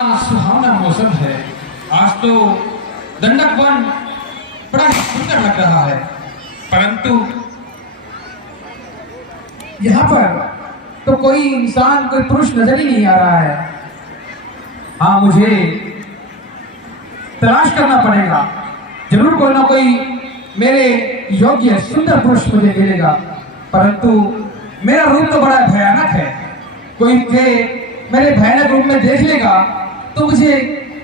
सुहावना मौसम है। आज तो दंडक वन बड़ा ही सुंदर लग रहा है, परंतु यहाँ पर तो कोई इंसान, कोई पुरुष नजर ही नहीं आ रहा है। हाँ, मुझे तलाश करना पड़ेगा। जरूर कोई ना कोई मेरे योग्य सुंदर पुरुष मुझे मिलेगा, परंतु मेरा रूप तो बड़ा भयानक है। कोई मेरे भयानक रूप में देख लेगा तो मुझे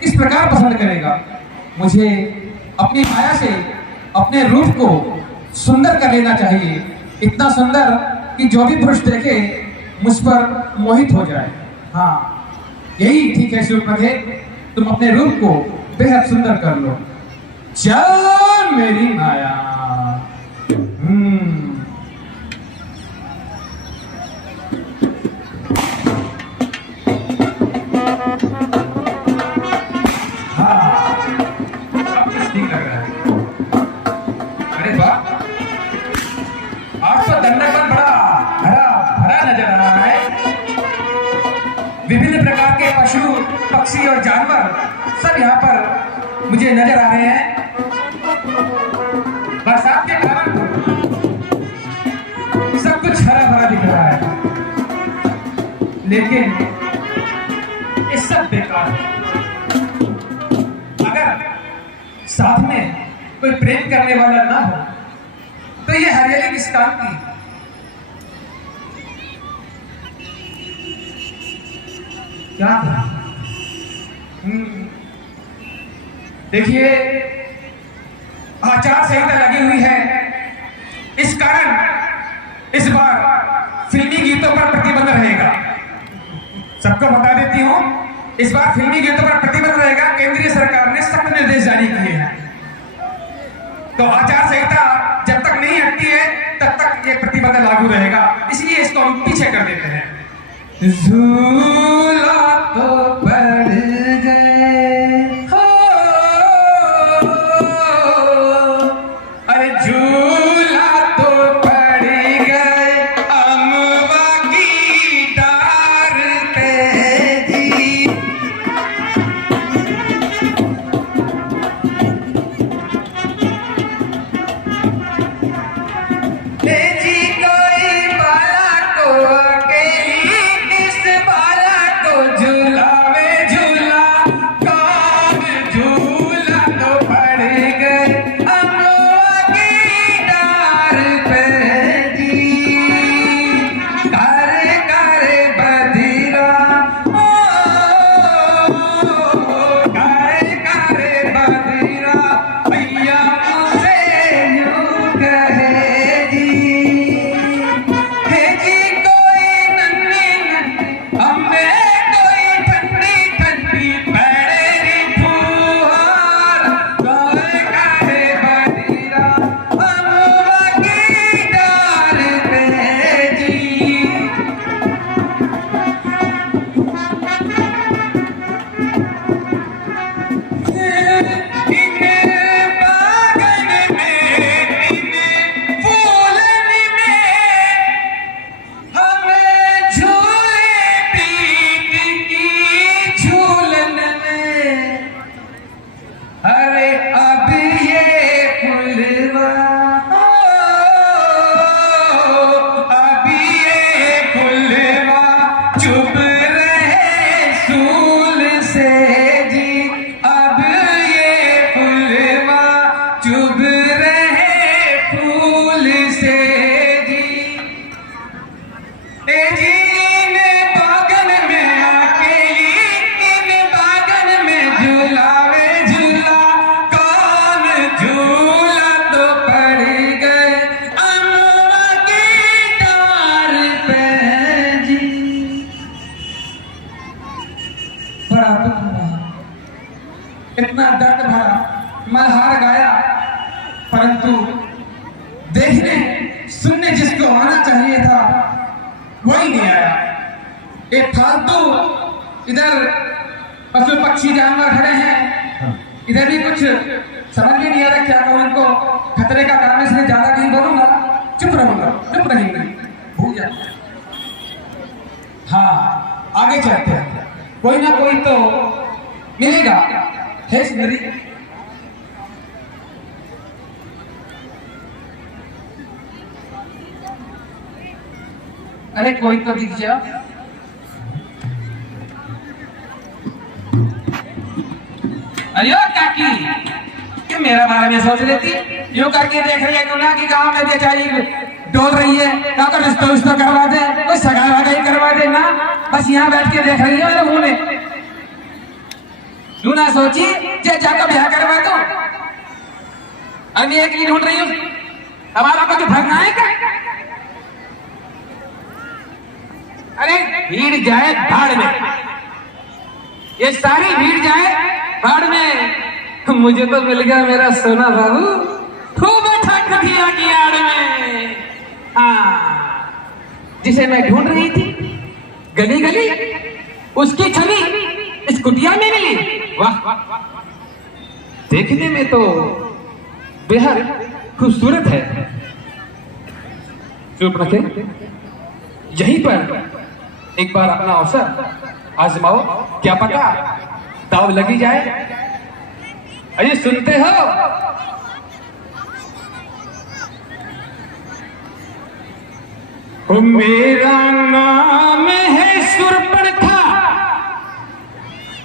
किस प्रकार पसंद करेगा। मुझे अपनी माया से अपने रूप को सुंदर कर लेना चाहिए, इतना सुंदर कि जो भी पुरुष देखे मुझ पर मोहित हो जाए। हाँ, यही ठीक है शिवप्रभे, तुम अपने रूप को बेहद सुंदर कर लो। चल मेरी माया। विभिन्न प्रकार के पशु, पक्षी और जानवर सब यहाँ पर मुझे नजर आ रहे हैं। बरसात के कारण सब कुछ हरा भरा दिख रहा है, लेकिन ये सब बेकार है। अगर साथ में कोई प्रेम करने वाला ना हो तो ये हरियाली किस काम की। क्या देखिए, आचार संहिता लगी हुई है, इस कारण इस बार फिल्मी गीतों पर प्रतिबंध रहेगा। सबको बता देती हूं, इस बार फिल्मी गीतों पर प्रतिबंध रहेगा। केंद्रीय सरकार ने सख्त निर्देश जारी किए हैं, तो आचार संहिता जब तक नहीं हटती है तब तक ये प्रतिबंध लागू रहेगा। इसलिए इसको हम पीछे कर देते हैं। झूला तो पड़ गए हो, अरे झूला तो पड़ गए अमवा की डार पे जी। जी कोई बाला को इतना दर्द भरा मल्हार गाया, परंतु देखने सुनने जिसको आना चाहिए था वही नहीं आया। एक फालतू इधर पशु पक्षी जानवर खड़े हैं, इधर भी कुछ समझ में नहीं आ रहा क्या कहूँ इनको। खतरे का कारण इसलिए ज्यादा नहीं बोलूंगा, चुप रहूंगा, चुप रहेंगे, भूल जाते। हाँ, आगे चलते हैं। कोई ना कोई तो मिलेगा। हे सुंदरी, अरे कोई तो दिख जा। अयो काकी, क्यों मेरा बारे में सोच लेती? यूं करके देख रही है दुनिया की गांव में बेचारी डोल रही है, क्या कर रिश्ता करवा दे, कोई सगाई वगाई करवा दे ना, बस यहाँ बैठ के देख रही है मेरे मुंह में। तू ना सोची जे जाकर ब्याह करवा दो। अभी एक ही ढूंढ रही हूँ, हमारा कुछ भरना है क्या? अरे भीड़ जाए भाड़ में, ये सारी भीड़ जाए भाड़ में। मुझे तो मिल गया मेरा सोना बाबू, खूब ठक दिया की आड़ में। हाँ, जिसे मैं ढूंढ रही थी गली गली, उसकी छवि इस कुटिया में मिली। वाह, देखने में तो बेहद खूबसूरत है। चुप रखे, यहीं पर एक बार अपना अवसर आजमाओ, क्या पता दाव लगी जाए। अरे सुनते हो? मेरा नाम है सुर्पणखा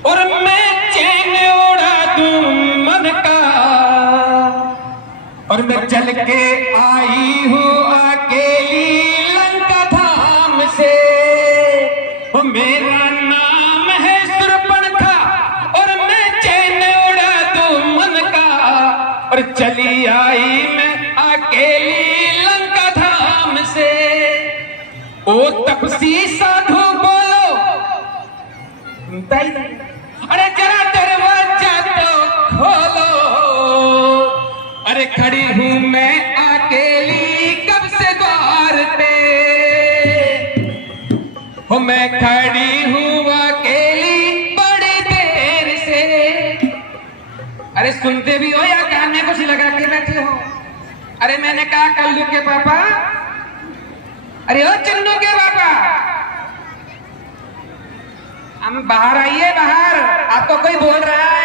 और मैं चैन उड़ा दूं मन का, और मैं चल के आई हूँ अकेली लंका धाम से। मेरा नाम है सुर्पणखा और मैं चैन उड़ा दूं मन का, और चली आई मैं अकेली लंका धाम से। ओ तपसी साधु बोलो, अरे जरा दरवाजा तो खोलो। अरे खड़ी हूं मैं अकेली कब से द्वार पे, हो मैं खड़ी हूं अकेली बड़ी देर से। अरे सुनते भी हो या कान में कुछ लगा के बैठे हो? अरे मैंने कहा कल्लू के पापा, अरे ओ चन्नू के पापा, हम बाहर आइए, बाहर, आपको कोई बोल रहा है।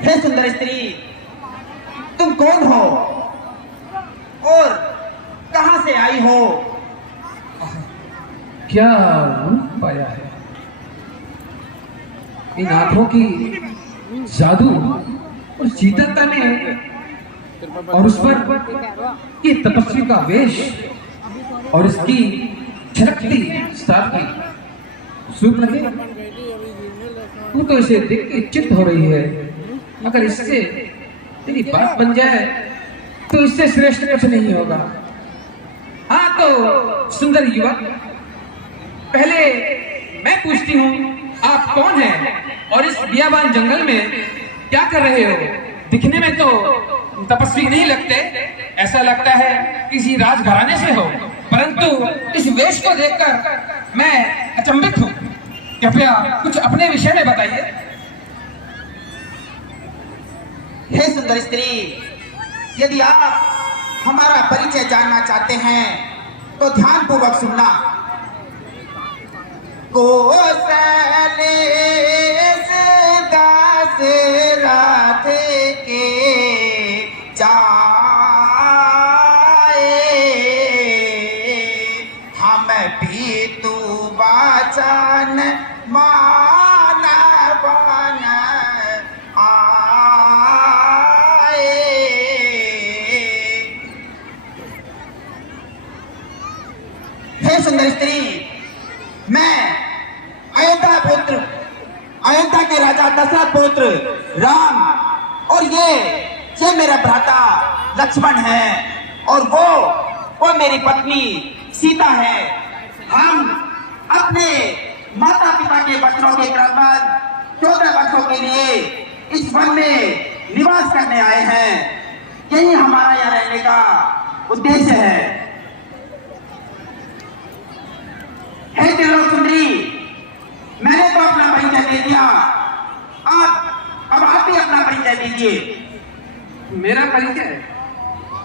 हे सुंदर स्त्री, तुम कौन हो और कहां से आई हो? क्या रूप पाया है, इन आंखों की जादू और शीतलता में, और उस पर ये तपस्वी का वेश और इसकी छलकती सादगी। सूप लगे, तू तो इसे देख के चित्त हो रही है। अगर इससे तेरी बात बन जाए तो इससे श्रेष्ठ कुछ नहीं होगा। हाँ तो सुंदर युवक, पहले मैं पूछती हूँ, आप कौन हैं और इस बियाबान जंगल में क्या कर रहे हो? दिखने में तो तपस्वी नहीं लगते, ऐसा लगता है किसी राजघराने से हो, परंतु इस वेश को देखकर मैं अचंभित हूँ। कृपया कुछ अपने विषय में बताइए। हे सुंदर स्त्री, यदि आप हमारा परिचय जानना चाहते हैं तो ध्यानपूर्वक सुनना। कोसले दास राधे के जाए, हम भी तू वाचन मानवन सुंदर स्त्री, मैं अयोध्या के राजा दशरथ पुत्र राम, और ये मेरा भ्राता लक्ष्मण है, और वो मेरी पत्नी सीता है। हम अपने माता पिता के वचनों के क्रमबद्ध 14 वर्षों के लिए इस वन में निवास करने आए हैं। यही हमारा यहाँ रहने का उद्देश्य है। सुंदरी, मैंने तो अपना परिचय दे दिया, अब आप भी अपना परिचय दीजिए। मेरा परिचय?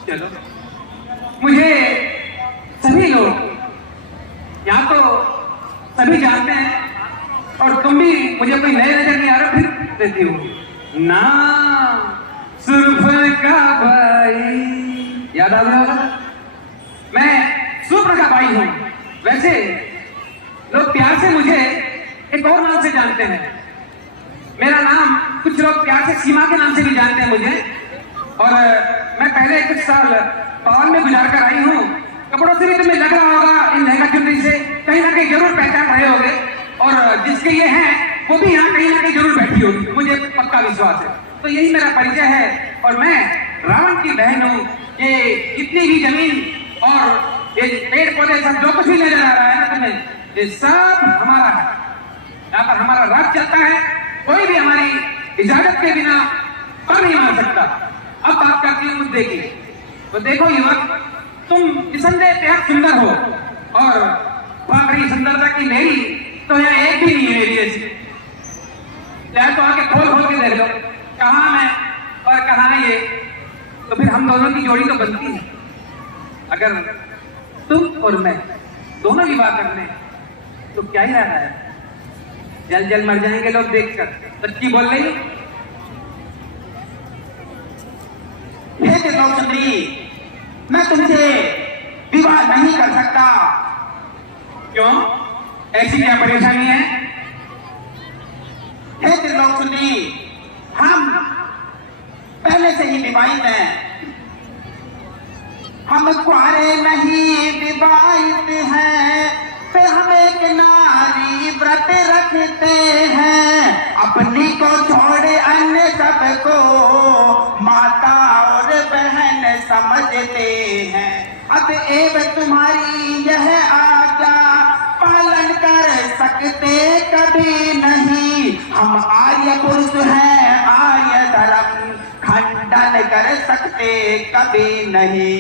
चलो, मुझे सभी लोग यहाँ तो सभी जानते हैं, और तुम भी मुझे कोई नए नजर नहीं आ रहा फिर देती हो ना। सुरफर का भाई याद आ रहा होगा? मैं सुरफर का भाई हूँ। वैसे लोग प्यार से मुझे एक और नाम से जानते हैं। मेरा नाम कुछ लोग प्यार से सीमा के नाम से भी जानते हैं मुझे। और मैं पहले कुछ साल पवन में गुजार कर आई हूँ। कपड़ों से भी तुम्हें लग रहा होगा, इन लहंगा चुनरी से कहीं ना कहीं जरूर पहचान रहे होगे, और जिसके ये हैं वो भी यहाँ कहीं ना कहीं जरूर बैठी होगी, मुझे पक्का विश्वास है। तो यही मेरा परिचय है, और मैं रावण की बहन हूँ। ये जितनी भी जमीन और ये पेड़ पौधे सब जो कुछ भी नजर आ रहा है ना तुम्हें, ये सब हमारा है। यहाँ पर हमारा राज चलता है, कोई भी हमारी इजाजत के बिना पर नहीं मार सकता। अब बात करती हूँ मुद्दे की। तो देखो युवक, तुम निसंदेह बेहद सुंदर हो, और बात रही सुंदरता की मेरी, तो यहाँ एक भी नहीं है मेरी जैसी। चाहे तो आके खोल खोल के देख लो, कहाँ मैं और कहाँ ये, तो फिर हम दोनों की जोड़ी तो बनती है। अगर तुम और मैं दोनों की बात करने तो क्या ही रहना है, जल जल मर जाएंगे लोग देखकर। सच्ची बोल रही हो? सुंदरी, मैं तुमसे विवाह नहीं कर सकता। क्यों? ऐसी क्या परेशानी है? हे त्रिलोक सुंदरी, हम पहले से ही विवाहित हैं। हम कुआरे नहीं विवाहित हैं, फिर हम एक नारी व्रत रखते हैं। अपनी को छोड़े अन्य सबको माता और बहन समझते हैं। अतएव तुम्हारी यह आज्ञा पालन कर सकते कभी नहीं। हम आर्य पुरुष हैं, आर्य धर्म खंडन कर सकते कभी नहीं।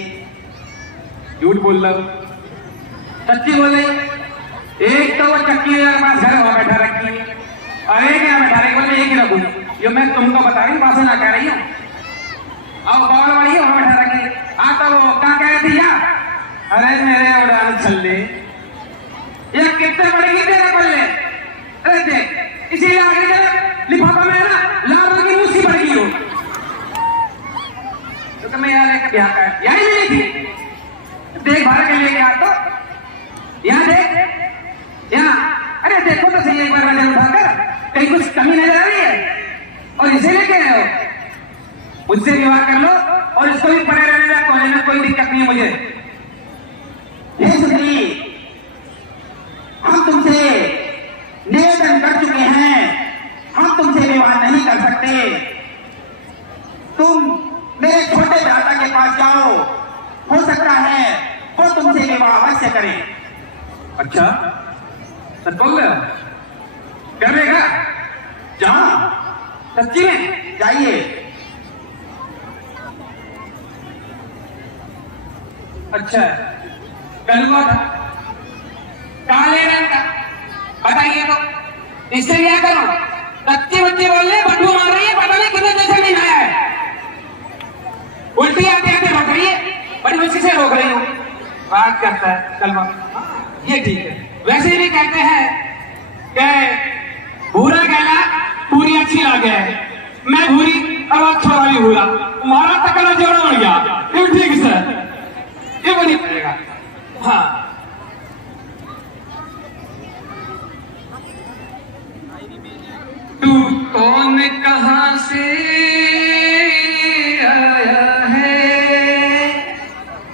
झूठ बोल रहा हूं, सच्ची बोल रही। एक तो वो चक्की मेरे पास घर वहां बैठा रखी है, और एक यहाँ बैठा रखी, बोले एक ही रखू। जो मैं तुमको बता रही हूँ, बात ना कह रही हूँ। और बॉल वाली है वहां बैठा रखी है। आता वो क्या कह रही थी यार? अरे मेरे उड़ान छल्ले, ये कितने पड़ेगी तेरे पल्ले? अरे देख, इसीलिए आगे चल लिफाफा में ना लाल रंग की मूसी पड़ गई हो। तो मैं यहाँ लेकर ब्याह का यही मिली थी, देख भार के लेके आ। तो यहाँ देख, यहाँ अरे देखो तो सही एक बार नजर उठाकर, कहीं कुछ कमी नजर आ रही है? और इसे लेके आए हो? मुझसे विवाह कर लो और इसको भी पड़े रहने का, कोने में कोई दिक्कत नहीं है मुझे। हे सुंदरी, हम तुमसे निवेदन कर चुके हैं, हम तुमसे विवाह नहीं कर सकते। तुम मेरे छोटे भ्राता के पास जाओ, हो सकता है वो तुमसे विवाह अवश्य करें। अच्छा, सच बोल रहे हो? कर लेगा? जाओ, सच्ची में? जाइए। अच्छा, कलवा था काले रंग का, बताइए तो इससे क्या करो? बच्चे बच्चे बोल रहे, बटू मार रही है, पता नहीं कितने जैसे नहीं आया है। उल्टी आते आते रोक रही है, बड़ी मुश्किल से रोक रही हूँ। बात करता है कलवा, ये ठीक है। वैसे भी कहते हैं कि भूरा कहला पूरी अच्छी लागे है। मैं भूरी और अच्छा भी भूरा, तुम्हारा तकला जोड़ा बन गया। ठीक सर, ये वो नहीं पड़ेगा। हाँ, तू कौन कहां से आया है,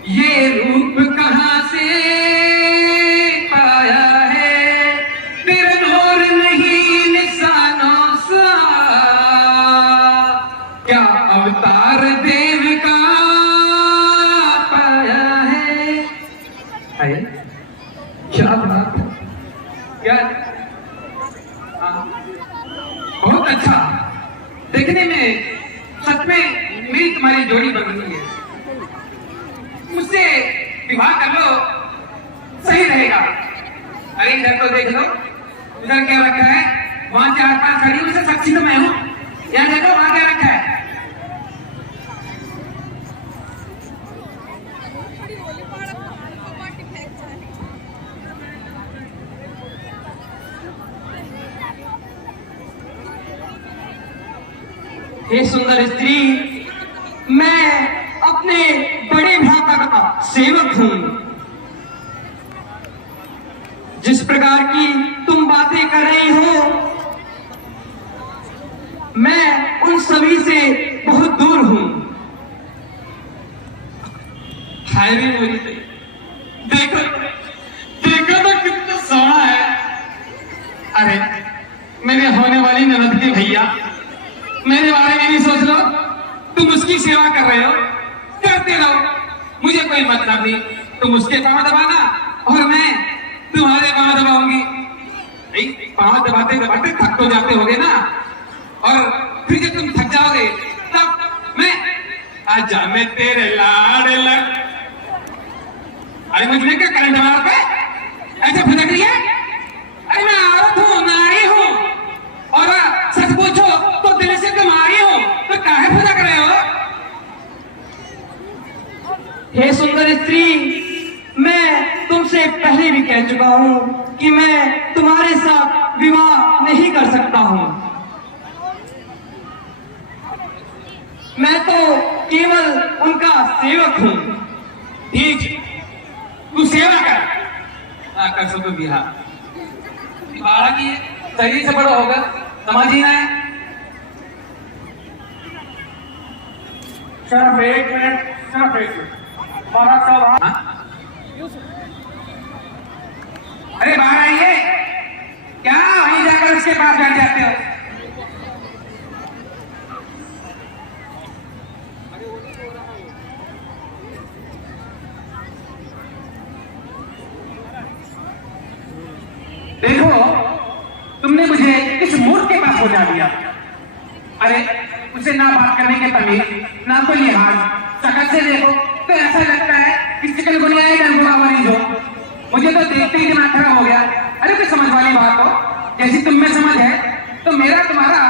ये रूप कहां से पाया है, तेरे नूर नहीं निशानों सा, क्या अवतार देव का पाया है। अरे क्या बात, क्या बहुत अच्छा, देखने में सच में मेरी तुम्हारी जोड़ी बन रही है। मुझसे विवाह कर लो, सही रहेगा। अरे इधर तो देख लो, इधर क्या रखा है? वहां 4-5 खड़ी उनसे साक्षी तो मैं हूँ। यहाँ देखो वहां क्या रखा है? हे सुंदर स्त्री, मैं अपने बड़े भ्राता का सेवक हूं। जिस प्रकार की तुम बातें कर रही हो, मैं उन सभी से बहुत दूर हूं। हाय रे मोरी, देखो देखो तो कितना सोना है। अरे मेरे होने वाली ननद के भैया, मेरे बारे में भी सोच लो। तुम उसकी सेवा कर रहे हो, करते रहो, मुझे कोई मतलब नहीं। तुम उसके पांव दबाना और मैं तुम्हारे पांव दबाऊंगी। पांव दबाते दबाते थक तो जाते होगे ना, और फिर जब तुम थक जाओगे तब मैं आजा मैं तेरे लाड़ लग। अरे मुझ में क्या करंट मार पे ऐसे फटक रही है? अरे मैं औरत हूँ, नारी हूँ, और सच पूछो तो दिल से तुम्हारी हूँ, तो काहे फटक रहे हो? हे सुंदर स्त्री, मैं तुमसे पहले भी कह चुका हूं कि मैं तुम्हारे साथ विवाह नहीं कर सकता हूं। मैं तो केवल उनका सेवक हूं। ठीक, तू सेवा कर, कर सको बिहार। बालक ही शरीर से बड़ा होगा, समझ ही ना है। सिर्फ 1 मिनट, सिर्फ 1 मिनट। महाराज साहब, हाँ? अरे बाहर आइए, क्या वहीं जाकर उसके पास बैठ जाते हो? देखो, तुमने मुझे इस मूर्ख के पास पहुंचा दिया। अरे उसे ना बात करने के तमीज, ना कोई लिहाज, शकल से देखो तो ऐसा लगता है कि चिकनगुनिया या डंगोरा मरीज हो। मुझे तो देखते ही दिमाग खराब हो गया। अरे कोई समझ वाली बात हो, जैसी तुम में समझ है तो मेरा तुम्हारा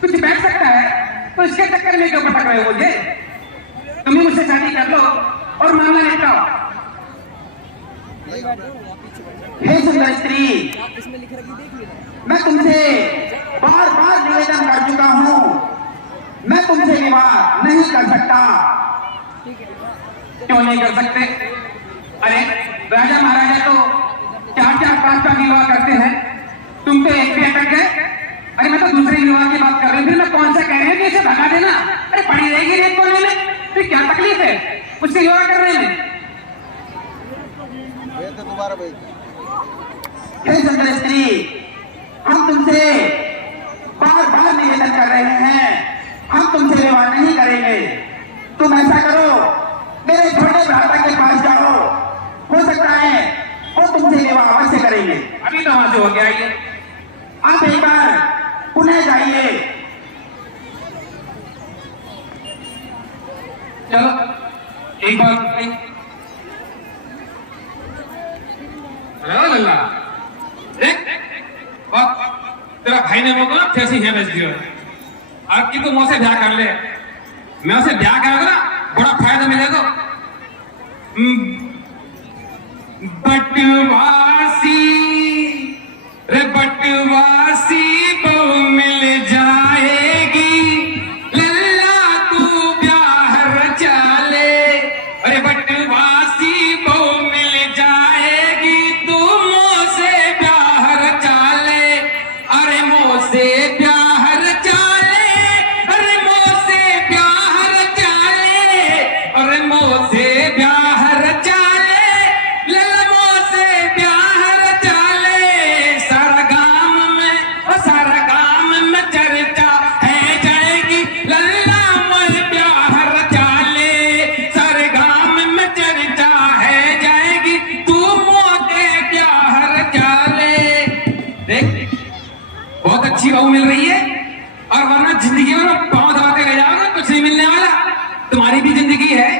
कुछ बैठ सकता है, तो इसके चक्कर में क्यों पटक रहे हो मुझे? तुम ही मुझसे शादी कर लो और मामला निपटाओ। हे सुंदर स्त्री, मैं तुमसे बार बार निवेदन कर चुका हूँ, मैं तुमसे विवाह नहीं कर सकता। क्यों नहीं कर सकते? अरे राजा महाराजा तो 4-4 5 विवाह करते हैं, तुम तो एक भी अटक गए। अरे मैं तो दूसरे विवाह की बात कर रही हूँ, फिर मैं कौन सा कह रही हूँ कि इसे भगा देना? अरे पड़ी रहेगी एक कोने में, फिर क्या तकलीफ है उससे विवाह करने में? हे सुंदर स्त्री, हम तुमसे बार बार निवेदन कर रहे हैं, हम तुमसे विवाह नहीं करेंगे। तुम ऐसा करो, मेरे छोटे भ्राता के पास जाओ, हो सकता है वो तुमसे विवाह अवश्य करेंगे। अभी तो वहां से हो गया ये। आप एक बार पुनः जाइए। चलो एक बार लल्ला देख, और तेरा भाई ने मुझको ना कैसी है बेच दिया। अब की तू मुझसे ब्याह कर ले, मैं उसे ब्याह करूंगा ना, बड़ा फायदा मिलेगा। बटवासी रे बटवासी बहु मिल जाएगी, लल्ला तू ब्याह रचा ले। अरे बटवासी बहु मिल जाएगी, तू मोसे ब्याह रचा ले। अरे मोसे ब्याह रचा ले, अरे मोसे ब्याह रचा ले, अरे मोसे ब्याह रचा ले, लल्ला मोसे ब्याह रचा ले। सारा गांव में और सारा गांव में चर्चा है जाएगी, लल्ला मोसे ब्याह रचा ले। सारे गांव में चर्चा है जाएगी, तू मोसे ब्याह रचा ले। देख, बहुत अच्छी बहू मिल रही है, और वरना जिंदगी में पांव दबाते रह जाओगे, कुछ नहीं मिलने वाला। तुम्हारी भी जिंदगी है,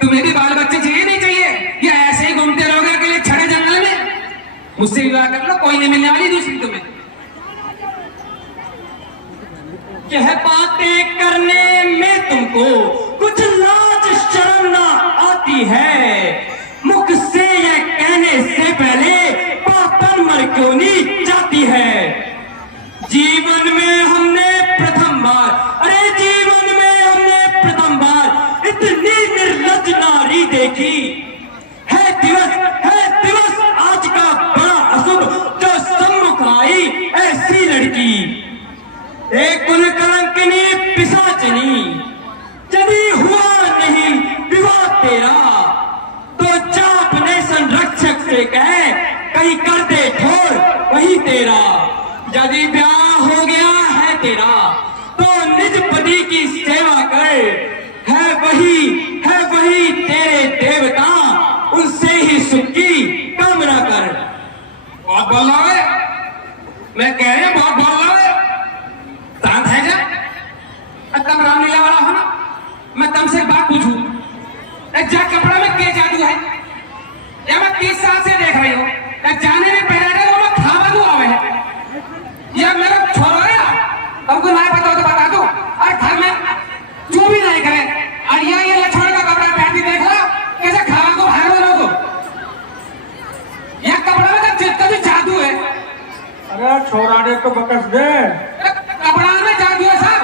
तुम्हें भी बाल बच्चे चाहिए नहीं चाहिए, या ऐसे ही घूमते रहोगे अकेले छड़े जंगल में? मुझसे विवाह कर लो, कोई नहीं मिलने वाली दूसरी तुम्हें। यह बातें करने में तुमको कुछ लाज शर्म ना आती है? मुख से यह कहने से पहले पापन मर क्यों नहीं जाती है? जीवन में हमने प्रथम बार, अरे जीवन में हमने प्रथम बार इतनी निर्लज नारी देखी है। दिवस आज का बड़ा अशुभ जो सम्मुख आई ऐसी लड़की। एक कुल कलंकिनी पिशाचिनी, यदि हुआ नहीं विवाह तेरा तो जा अपने संरक्षक से कहे कहीं कर दे ठोर वही तेरा। यदि ब्याह हो गया है तेरा तो निज पति की सेवा कर, है वही तेरे देवता, उनसे ही सुख की कामना कर। बहुत बोल रहा है, मैं कह रही हूं बहुत बोल रहा है। शांत है जा, तम रामलीला वाला हो ना। मैं तुमसे एक बात पूछूं, जा कपड़ा में क्या जादू है? या मैं 30 साल से देख रही हूँ, जाने में पहले वो मैं खावा दू आवे है, या मेरा छोरा है तुमको नहीं पता हो तो बता दो। और घर में जो भी नहीं करे, और ये लक्ष्मण का कपड़ा पहनती देख लो कैसे खावा को भाग दो लोगों। यह कपड़ा में तो जादू है। अरे छोरा ने तो बकस दे, कपड़ा में जादू है सर।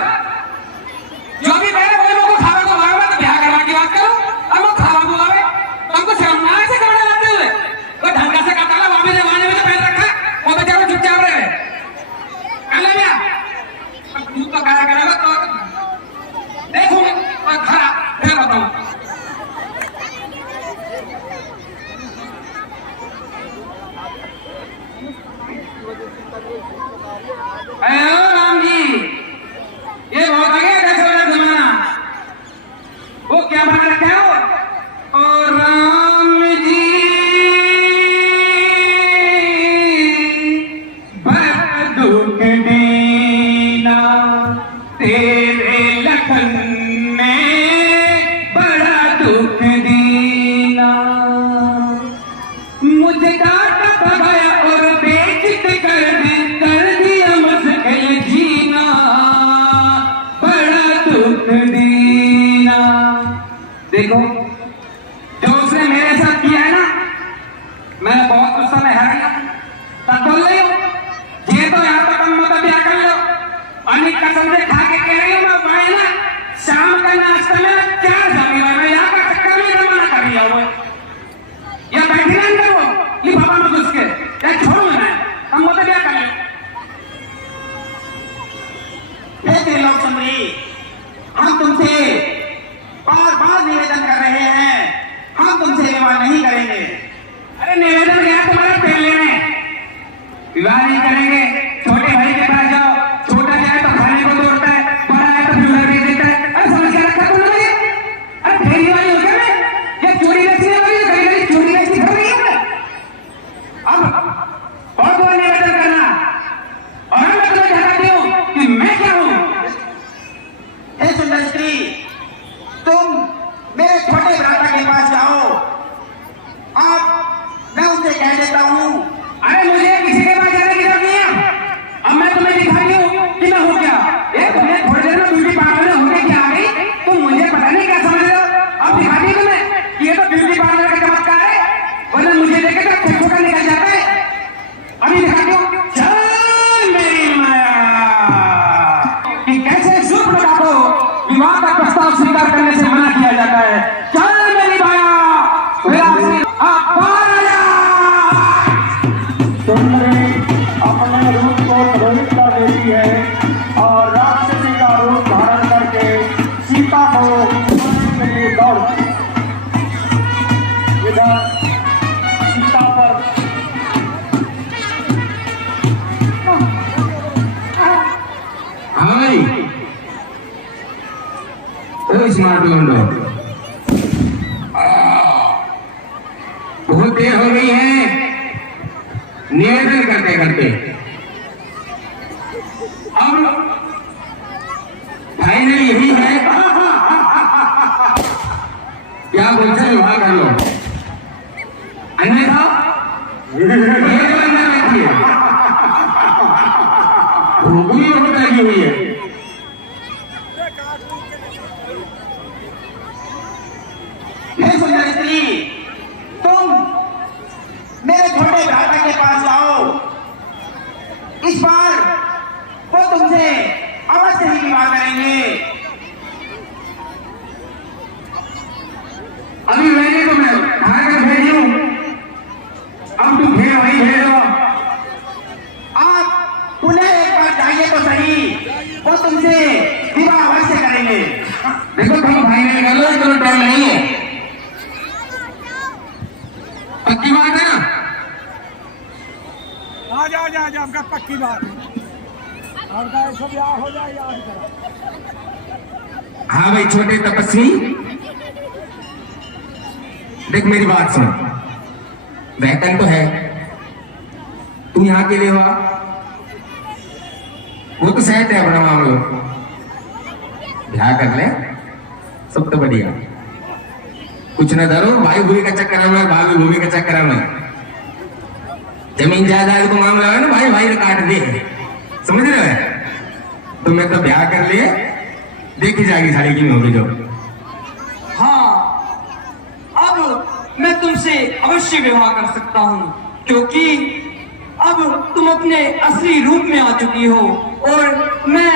जो भी पहले वही लोगों को खावा को भाग में तो ब्याह करवा की बात करो, अब वो खावा को आवे तुमको शर्म ना आए से कपड़ा लाते हुए? वो ढंगा से कपड़ा ला, वापस जमाने में तो पहन रखा, वो बेचारा चुपचाप रहे। कर ले ब्याह, तू तो कहा करेगा तो देखूंगा और खरा फिर बताऊं। राम जी, ये बहुत आ गया कैसे वाला जमाना। वो क्या बना रखा है वो? और राम जी बड़ा दुख दीना तेरे लखन में, बड़ा दुख दीना। मुझे डांटा भगाया और बेइज्जत कर दिया मुश्किल जीना, बड़ा दुख दीना। देखो जो उसने मेरे साथ किया है ना, मैं बहुत गुस्सा में है तब बोल रही हूँ ये तो यहाँ तक मतलब ब्याह कर लो। और कसम से खा के कह रही हूँ मैं, भाई ना शाम का नाश्ता में 4 जमी है, मैं यहाँ का चक्कर में रवाना कर रही हूँ। या बैठी ना अंदर वो लिफाफा में घुस के, या छोड़ो मैं हम मतलब ब्याह कर लो। लोग सुमरी, हम तुमसे बार निवेदन कर रहे हैं, हम तुमसे विवाह नहीं करेंगे। अरे निवेदन गया तुम्हारे पहले में, विवाह नहीं करेंगे। छोटे भाई के पास जाओ, छोटा जाए तो खाने को तोड़ता है, बड़ा है तो फ्यूचर दे देता है। अरे समझ के रखा तुमने ये? अरे फेरी वाली हो गया मैं, ये चोरी बेचने वाली गई चोरी बेचती कर रही है। अब और कोई निवेदन करना, और मैं तुम्हें बताती हूँ कि मैं क्या हूँ। हे सुंदर स्त्री, तुम मेरे छोटे भ्राता के पास जाओ, अब मैं उनसे कह देता हूँ। अरे मुझे किसी के पास जाने की जरूरत नहीं है। अब मैं तुम्हें दिखाती हूँ कि मैं हूँ क्या। ये तुम्हें थोड़ी देर में ब्यूटी पार्लर में होने क्या आ गई, तुम मुझे पता नहीं क्या समझ रहे हो। अब दिखाती हूँ तुम्हें कि ये तो ब्यूटी पार्लर का चमत्कार है, वरना मुझे देखे तो छोटा निकल जाता है। अभी दिखाती हूँ, चल मेरी माया, कि कैसे शूर्पणखा को विवाह का प्रस्ताव स्वीकार करने से मना किया जाता है। चल मेरी माया, सुंदरी अपने रूप को प्रविष्टा देती है और राक्षसी का रूप धारण करके सीता को मारने के लिए दौड़ इधर सीता पर स्मार्ट लंडो बहुत देर हो गई है निवेदन करते करते। अब फाइनल यही है, क्या बोलते हैं विवाह कर लो, अन्यथा रही है, रोकनी बहुत लगी हुई है। हे सुंदर स्त्री, तुम मेरे छोटे भ्राता के पास जाओ। इस बार वो तुमसे अवश्य ही विवाह करेंगे। अभी मैंने तुम्हें घर का भेजी हूं, अब तुम भेड़ वही भेजो। आप पुनः एक बार जाइए तो सही, वो तुमसे विवाह अवश्य करेंगे। देखो तुम भाई ने कर लो, इतना टाइम नहीं है, पक्की बात है ना? आज आपका पक्की बात है। आपका ऐसा ब्याह हो जाए याद करा। हाँ भाई छोटे तपस्वी, देख मेरी बात सुन, वेतन तो है, तू यहाँ के लिए हुआ, वो तो सहज है अपना मामलो, ब्याह कर ले, सब तो बढ़िया, कुछ न धरो भाई भूमि का चक्कर में, भाभी भूमि का चक्कर में, जमीन जायदाद को मामला है ना, भाई भाई ने काट दे, समझ रहे हो? तो मैं तो ब्याह कर लिए, देखी जाएगी साड़ी की में होगी जो। हाँ, अब मैं तुमसे अवश्य विवाह कर सकता हूँ, क्योंकि अब तुम अपने असली रूप में आ चुकी हो और मैं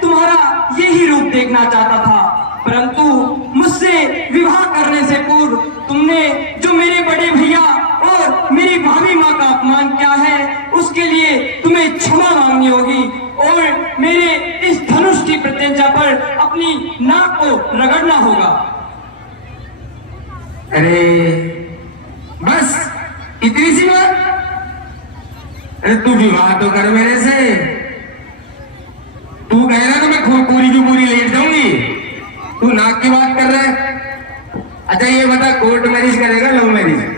तुम्हारा यही रूप देखना चाहता था, परंतु मुझसे विवाह करने से पूर्व तुमने जो मेरे बड़े भैया और मेरी भाभी माँ का अपमान किया है, उसके लिए तुम्हें क्षमा मांगनी होगी और मेरे इस धनुष की प्रत्यंचा पर अपनी नाक को रगड़ना होगा। अरे बस इतनी सी बात? अरे तू विवाह तो कर मेरे से, तू कह रहा तो मैं पूरी की पूरी लेट जाऊंगी, तू नाक की बात कर रहा है। अच्छा ये बता, कोर्ट मैरिज करेगा लव मैरिज?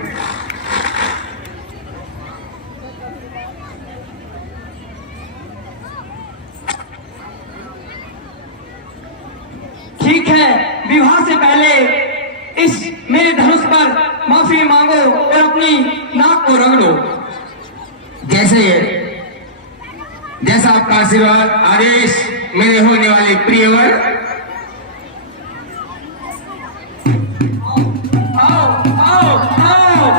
ठीक है, विवाह से पहले इस मेरे धनुष पर माफी मांगो और अपनी नाक को रगड़ो। जैसे जैसा आपका आशीर्वाद आदेश मेरे होने वाले प्रियवर। आओ आओ आओ,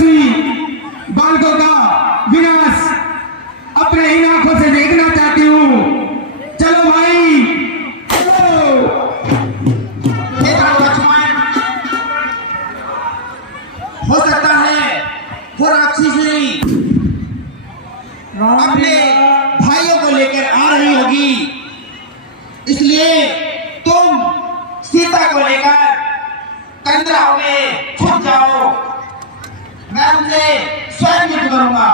राक्षसी बालकों का विनाश अपने इन आंखों से देखना चाहती हूँ। चलो भाई चलो। देखो लक्ष्मण, हो सकता है वो राक्षसी अपने भाइयों को लेकर आ रही होगी, इसलिए तुम सीता को लेकर कंदराओं में छुप जाओ, मैं उनसे स्वयं युद्ध करूंगा।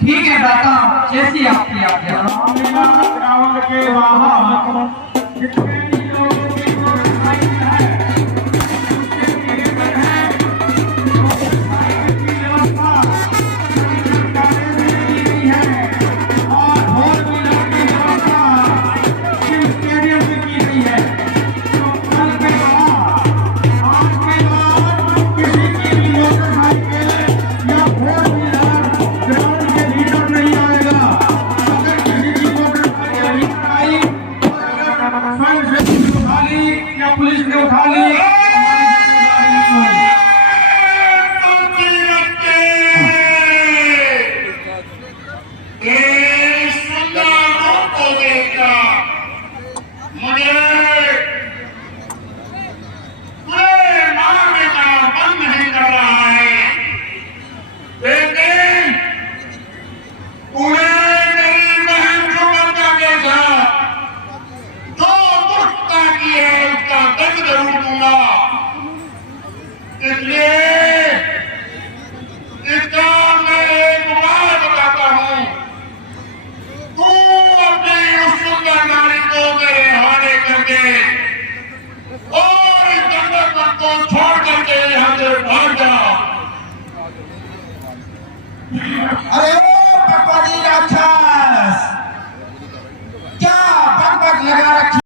ठीक है दाता, जैसी आपकी आज्ञा। रामलीला ग्राउंड के बाहर जितने भी लोगों की मोटरसाइकिल है, व्यवस्था सरकारें ने की गई है और फोर व्हीलर की व्यवस्था स्टेडियम में की गई है। तो कल के बाद आज के बाद किसी की भी मोटरसाइकिल या फोर व्हीलर ग्राउंड के भीतर नहीं आएगा। अगर किसी की मोटरसाइकिल भीतर आई तो स्वयं से उठा ली या पुलिस ने उठा ली, अरे ओ पटवारी राक्षस,